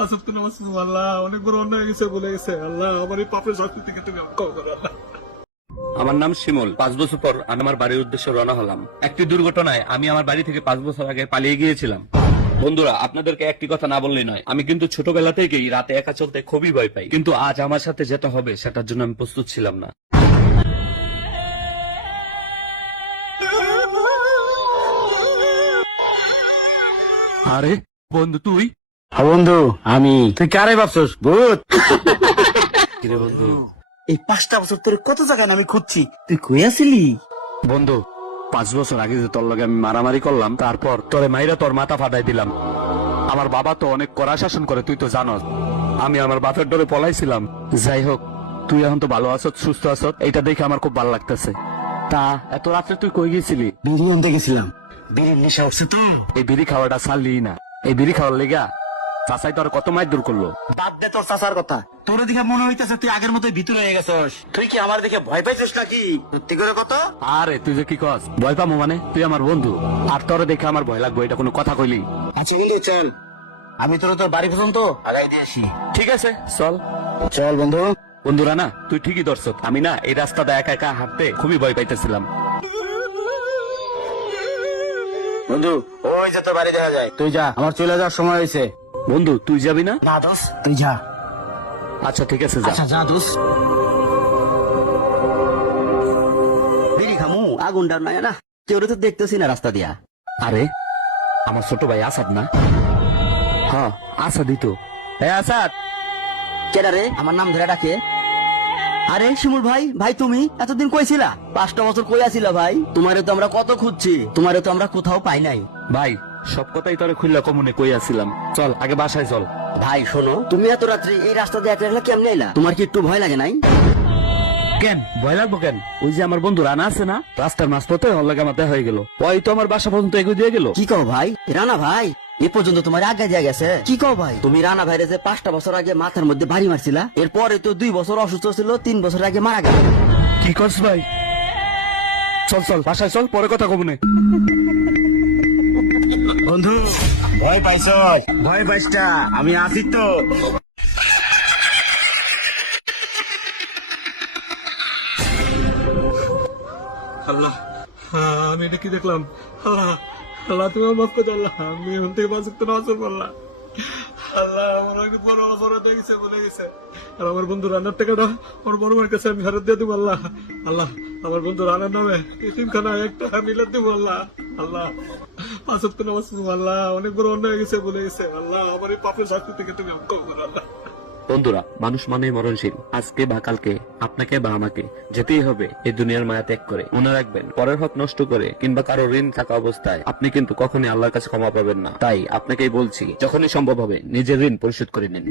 পাঁচ ওয়াক্ত নামাজ পড়বো আল্লাহ, অনেক বড় অন্যায় হয়ে গেছে, ভুলে গেছে আল্লাহ, আমার এই পাপের শাস্তি থেকে তুমি আমাকে ক্ষমা করো আল্লাহ। আমার নাম শিমুল। 5 বছর পর আমি আমার বাড়ির উদ্দেশ্যে রওনা হলাম। একটি দুর্ঘটনায় আমি আমার বাড়ি থেকে 5 বছর আগে পালিয়ে গিয়েছিলাম। বন্ধুরা, আপনাদেরকে একটি কথা না বললেই নয়, আমি কিন্তু ছোটবেলা থেকেই রাতে একা চলতে খুবই ভয় পাই, কিন্তু আজ আমার সাথে যেটা হবে সেটার জন্য আমি প্রস্তুত ছিলাম না। আরে বন্ধু, তুই? বন্ধু আমি। তুই কারে ভাবছস? ভূত? কিরে বন্ধু? এই 5টা বছর তোর কত জায়গায় আমি খুঁজছি, তুই কই আছিলি? বন্ধু, 5 বছর আগে যে তোর লগে আমি মারামারি করলাম, তারপর তোরে মাইরা তোর মাথা ফাটাই দিলাম। আমার বাবা তো অনেক কড়া শাসন করে, তুই তো জানস। আমি আমার বাপের ডরে পলাইছিলাম। যাই হোক, তুই এখন তো ভালো আছত, সুস্থ আছত, এইটা দেখে আমার খুব ভালো লাগতেছে। তা এত রাত্রে তুই কই গেছিলি? বিড়ি আনতে গেছিলাম, বিড়ির নেশা উঠছে তো। এই বিড়ি খাওয়াটা ছাড়লি না। এই বিড়ি খাওয়ার লেগা চাচাই তোর কত মাইর দূর করলো। বাদ দে তোর চাচার কথা। তোর দেখে মনে হইতেছে তুই আগের মতোই ভিতরে হয়ে গেছস। তুই কি আমার দেখে ভয় পাইছিস নাকি? সত্যি করে কত? আরে তুই যে কি কস, ভয় পাবো মানে? তুই আমার বন্ধু, আর তোরে দেখে আমার ভয় লাগবে, এটা কোনো কথা কইলি? আচ্ছা বন্ধু চল, আমি তোর বাড়ি পর্যন্ত আগাই দিয়ে আসি। ঠিক আছে, চল। চল বন্ধু। বন্ধুরা না, তুই ঠিকই ধরছত। আমি না এই রাস্তাটা একা একা হাঁটতে খুবই ভয় পাইতেছিলাম। বন্ধু ওই যে তোর বাড়ি দেখা যায়, তুই যা, আমার চলে যাওয়ার সময় হয়েছে। বন্ধু, তুই যাবি না? না দোষ, তুই যা। আচ্ছা ঠিক আছে, যা। আচ্ছা যা দোষ। বিড়ি খামু, আগুনটা নাই না, কেউ তো দেখতেছি না রাস্তা দিয়া। আরে আমার ছোট ভাই আসাদ না? হ্যাঁ, আসাদই তো। হ্যাঁ আসাদ। কেডা রে আমার নাম ধরে ডাকে? আরে শিমুল ভাই, ভাই তুমি এতদিন কই ছিলা? 5টা বছর কই আছিলা ভাই? তোমারে তো আমরা কত খুঁজছি, তোমারে তো আমরা কোথাও পাই নাই। ভাই, সব কথাই তোরে খুললা কমুনে কই আসছিলাম। চল আগে বাসায় চল। ভাই শোনো, তুমি এত রাত্রে এই রাস্তা দিয়ে একলা কেমনে এলা? তোমার কি একটু ভয় লাগে নাই? কেন ভয় লাগবো কেন? ওই যে আমার বন্ধু রানা আছে না, রাস্তার মাঝপথে ওর লাগে আমার দেখা হয়ে গেল। ওই তো আমার বাসা পর্যন্ত এগিয়ে দিয়ে গেল। কি কও ভাই? রানা ভাই এ পর্যন্ত তোমার আগে দিয়ে গেছে? কি কও ভাই? তুমি রানা ভাইরে যে 5টা বছর আগে মাথার মধ্যে বাড়ি মারছিলা, এরপরে তো 2 বছর অসুস্থ ছিল, 3 বছর আগে মারা গেল। কি করছ ভাই? চল চল বাসায় চল, পরে কথা কমুনে। বন্ধু ভয় পাইছ? ভয় পাইছটা, আমি আছি তো। আল্লাহ, আমি এটা কি দেখলাম? আল্লাহ, আল্লাহ তুমি আমার মাফ করে আল্লাহ, আমি এখন থেকে পাঁচ ওয়াক্ত নামাজ পড়বো আল্লাহ। আল্লাহ, আমার অনেক বড় অপরাধ হয়ে গেছে, ভুলে গেছে। আর আমার বন্ধু রান্নার টাকাটা আমার বড় মার কাছে আমি ফেরত দিয়ে দেবো আল্লাহ। আল্লাহ, আমার বন্ধু রান্নার নামে এতিমখানা একটা মিলাদ দেবো আল্লাহ। আল্লাহ, পাঁচ ওয়াক্ত নামাজ পড়বো আল্লাহ, অনেক বড় অন্যায় হয়ে গেছে, ভুলে গেছে আল্লাহ, আমার এই পাপের শাস্তি থেকে তুমি আমাকে ক্ষমা করো আল্লাহ। বন্ধুরা, মানুষ মানেই মরণশীল। আজকে বা কালকে আপনাকে বা আমাকে যেতেই হবে এই দুনিয়ার মায়া ত্যাগ করে। মনে রাখবেন, পরের হক নষ্ট করে কিংবা কারো ঋণ থাকা অবস্থায় আপনি কিন্তু কখনই আল্লাহর কাছে ক্ষমা পাবেন না। তাই আপনাকেই বলছি, যখনই সম্ভব হবে নিজের ঋণ পরিশোধ করে নিন।